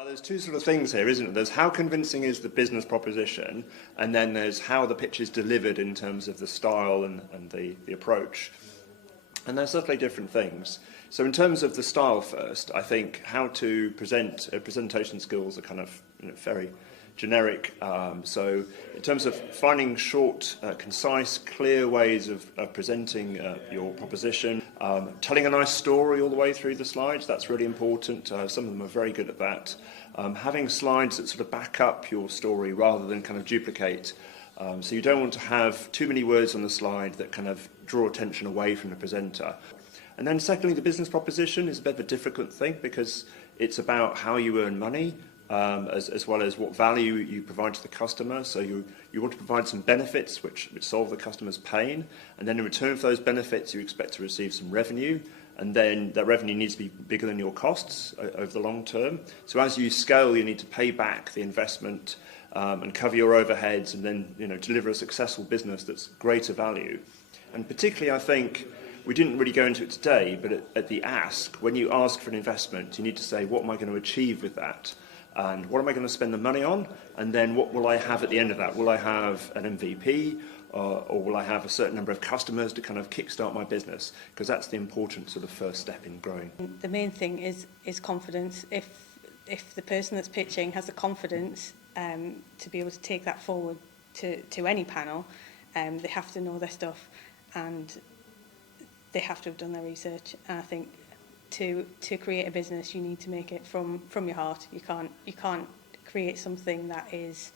Well, there's two sort of things here, isn't it? There's how convincing is the business proposition, and then there's how the pitch is delivered in terms of the style and the approach. And they're certainly different things. So in terms of the style first, I think how to present, presentation skills are kind of very generic. So in terms of finding short, concise, clear ways of presenting your proposition, telling a nice story all the way through the slides, that's really important. Some of them are very good at that. Having slides that sort of back up your story rather than kind of duplicate. So you don't want to have too many words on the slide that kind of draw attention away from the presenter. And then secondly, the business proposition is a bit of a difficult thing because it's about how you earn money, as well as what value you provide to the customer. So you want to provide some benefits which solve the customer's pain, and then in return for those benefits you expect to receive some revenue, and then that revenue needs to be bigger than your costs over the long term. So as you scale, you need to pay back the investment and cover your overheads, and then deliver a successful business that's greater value. And particularly, I think, we didn't really go into it today, but at the ask, when you ask for an investment, you need to say, what am I going to achieve with that? And what am I going to spend the money on? And then what will I have at the end of that? Will I have an MVP? Or will I have a certain number of customers to kind of kickstart my business? Because that's the important sort of first step in growing. The main thing is confidence. If the person that's pitching has the confidence to be able to take that forward to any panel, they have to know their stuff and they have to have done their research. And I think to create a business, you need to make it from your heart. You can't create something that's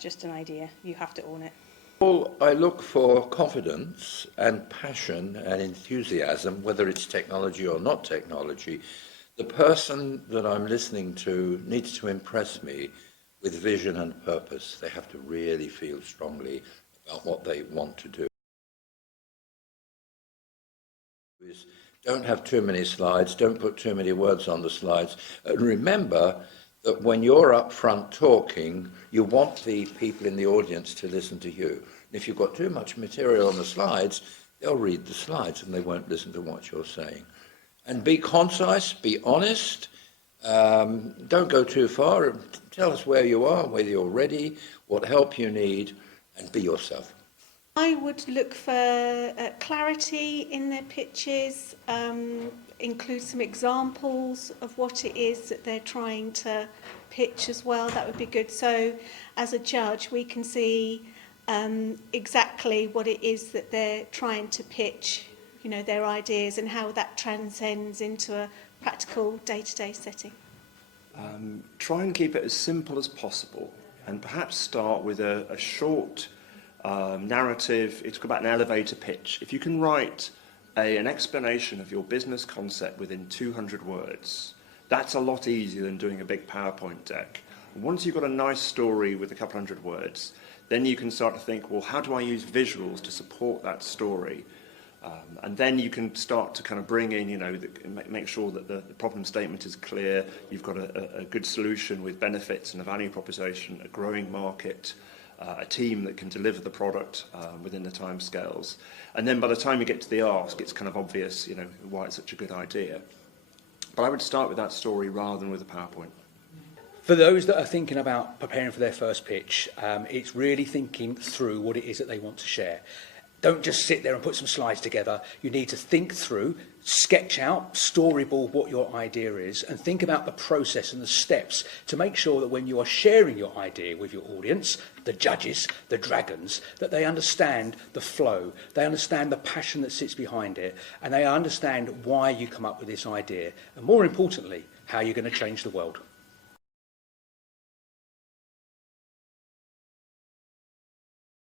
just an idea. You have to own it. Well, I look for confidence and passion and enthusiasm, whether it's technology or not technology. The person that I'm listening to needs to impress me with vision and purpose. They have to really feel strongly about what they want to do. Don't have too many slides, don't put too many words on the slides, and remember that when you're up front talking, you want the people in the audience to listen to you. And if you've got too much material on the slides, they'll read the slides and they won't listen to what you're saying. And be concise, be honest, don't go too far, tell us where you are, whether you're ready, what help you need, and be yourself. I would look for clarity in their pitches, include some examples of what it is that they're trying to pitch as well. That would be good. So as a judge, we can see exactly what it is that they're trying to pitch, their ideas, and how that transcends into a practical day-to-day setting. Try and keep it as simple as possible, and perhaps start with a short narrative. It's about an elevator pitch. If you can write an explanation of your business concept within 200 words, that's a lot easier than doing a big PowerPoint deck. Once you've got a nice story with a couple hundred words, then you can start to think, well, how do I use visuals to support that story? And then you can start to kind of bring in, make sure that the problem statement is clear, you've got a good solution with benefits and a value proposition, a growing market, a team that can deliver the product within the time scales. And then by the time you get to the ask, it's kind of obvious, why it's such a good idea. But I would start with that story rather than with a PowerPoint. For those that are thinking about preparing for their first pitch, it's really thinking through what it is that they want to share. Don't just sit there and put some slides together. You need to think through, sketch out, storyboard what your idea is, and think about the process and the steps to make sure that when you are sharing your idea with your audience, the judges, the dragons, that they understand the flow, they understand the passion that sits behind it, and they understand why you come up with this idea, and more importantly, how you're going to change the world.